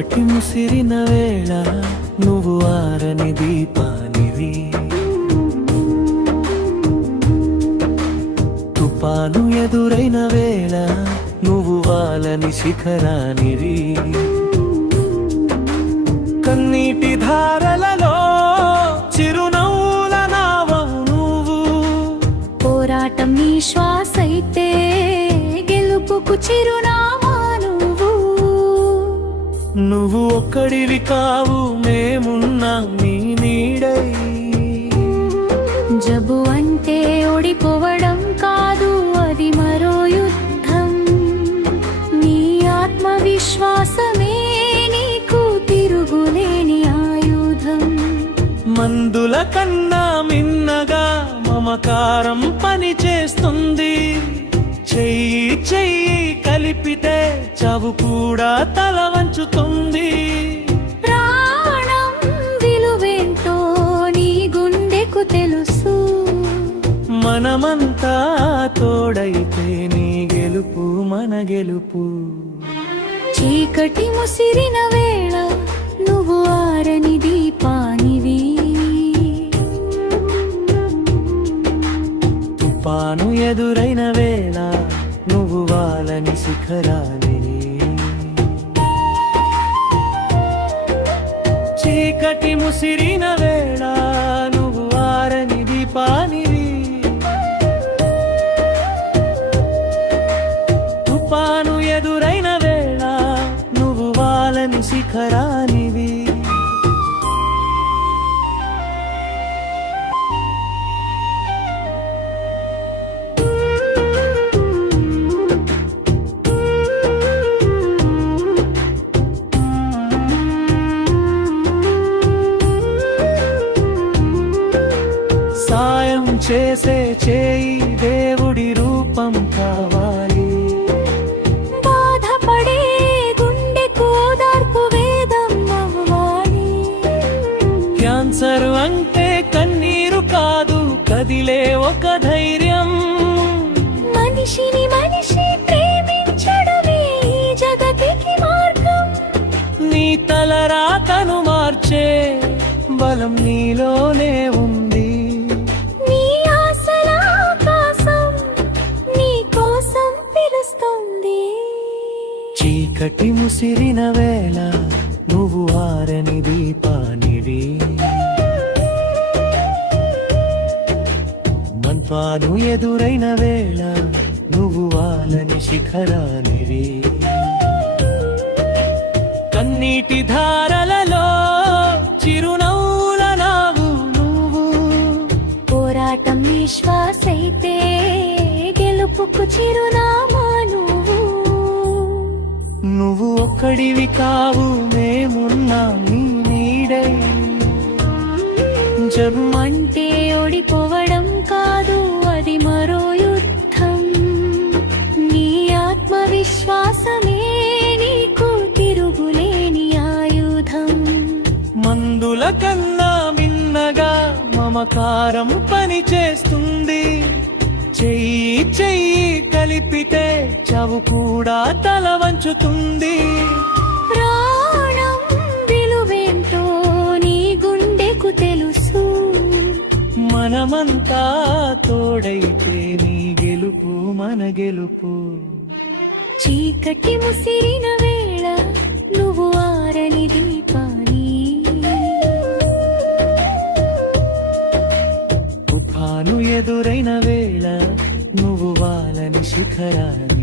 చీకటి ముసిరిన వేళ నువ్వు ఆరని దీపానివి. తుఫాను ఎదురైన వేళ నువ్వు వాలని శిఖరానివి. కన్నీటి ధారలలో చిరునవ్వుల నావవు నువ్వు. పోరాటం నీ శ్వాసైతే గెలుపుకు చిరునామా నువ్వు. నువ్వు ఒక్కడివి కావు, మేమున్నా నీ నీడై. జబ్బు అంటే ఓడిపోవడం కాదు, అది మరో యుద్ధం. నీ ఆత్మవిశ్వాసమే నీకు తిరుగులేని ఆయుధం. మందుల కన్నా మిన్నగా మమకారం పని చేస్తుంది. చెయ్యి చెయ్యి కలిపితే చావు కూడా తల వంచుతుంది. ప్రాణం విలువేంటో నీ గుండెకు తెలుసు. మనమంతా తోడైతే నీ గెలుపు మన గెలుపు. చీకటి ముసిరిన వేళ నువ్వు ఆరని దీపానివి. తుఫాను ఎదురైన వేళ నువ్వు వాలని శిఖరానివి. చీకటి ముసిరిన వేళ నువ్వు ఆరని దీపానివి. తుఫాను ఎదురైన వేళ నువ్వు వాలని శిఖరానివి. సాయం చేసే చేయి దేవుడి రూపం కావాలి. బాధపడే గుండెకు ఓదార్పు వేదం అవ్వాలి. క్యాన్సర్ అంటే కన్నీరు కాదు, కదిలే ఒక ధైర్యం. మనిషిని మనిషి ప్రేమించడమే ఈ జగతికి మార్గం. నీ తలరాతను మార్చే బలం నీలోనే ఉంది. నీ ఆశల ఆకాశం నీ కోసం పిలుస్తుంది. చీకటి ముసిరిన వేళ నువ్వు ఆరని దీపానివి. మంత్వాను ఎదురైన వేళ నువ్వు వాలని శిఖరానివి. కన్నీటి ధారలలో చిరునవ్వుల నావు నువ్వు. పోరాటం నీ శ్వాసైతే గెలుపుకు చిరునామా నువ్వు. నువ్వు ఒక్కడివి కావు, మేమున్నా నీ నీడై. అంటే ఓడిపోవడం కాదు, అది మరో యుద్ధం. నీ ఆత్మవిశ్వాసమే నీకు తిరుగులేని ఆయుధం. మందుల కన్నా మిన్నగా మమకారం పని చేస్తుంది. చెయ్యి చెయ్యి కలిపితే చావు కూడా తల వంచుతుంది. ప్రాణం విలువేంటో నీ గుండెకు తెలుసు. మనమంతా తోడైతే నీ గెలుపు మన గెలుపు. చీకటి ముసిరిన వేళ నువ్వు ఆరని దీపాని. తుఫాను ఎదురైన వేళ నువ్వు వాలని శిఖరాని.